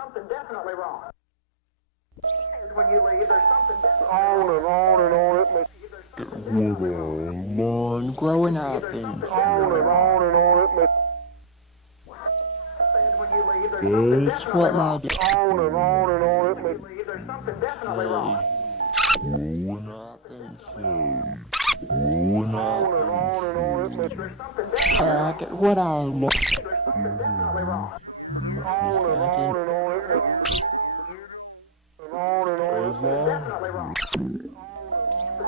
something definitely wrong. When you leave, there's something definitely On and on and on it makes Learn growing up and on and on and on it makes when you leave, there's something that's definitely what wrong. I do. on and on and on it When makes you leave, there's something definitely wrong. Growing up and soon. Growing on up and on and on it makes There's something definitely wrong. back at what I learned. There's something definitely wrong. on and on and on it makes and on and on it Definitely wrong.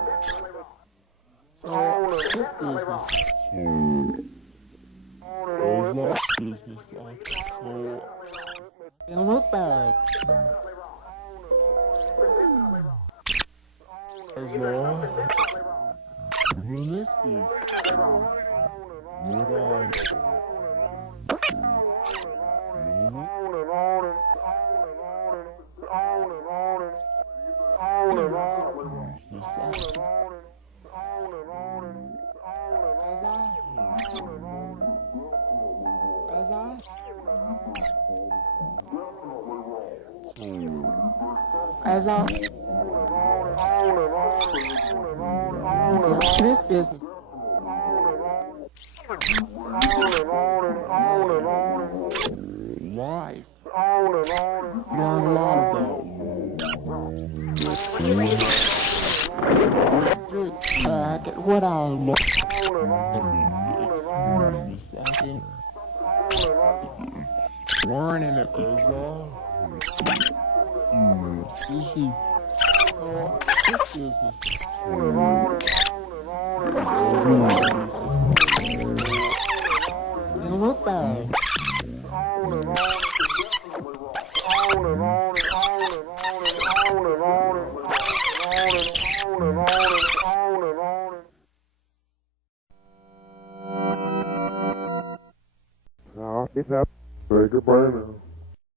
Definitely wrong. on and Definitely wrong. on and on it makes Business like so. And look back. Definitely wrong. Definitely wrong. As long Definitely wrong. when this is Definitely wrong. what I on and on and as I this business life learn a lot about look back at what I learned. Learning it as this is this business. And look back. It's up. Break your brain.